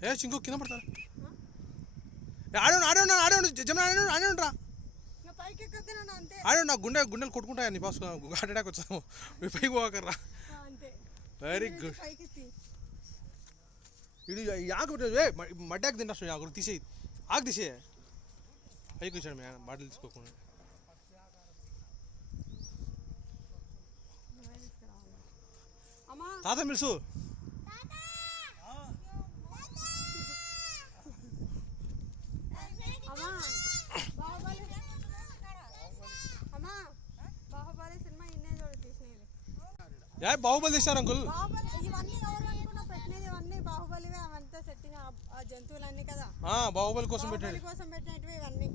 ఏ చింకు కింద పడతారా ఆడే జమున ఆడే రా ఆడే నా గుండెలు కొట్టుకుంటాయా నీ బాస్ హార్ట్ అటాక్ వచ్చాము మీ పైకి పోకర్రా వెరీ గుడ్ ఇది ఆకు మడ్డాకు తింటా ఆకు తీసేయి ఆకు తీసేయి పైకి వచ్చాడు మే బాటిల్ తీసుకోకుండా తాత మిల్సు బాహుబలి తీశారు అంకుల్ జంతువులన్నీ కదా బాహుబలి కోసం పెట్టినవి ఇవన్నీ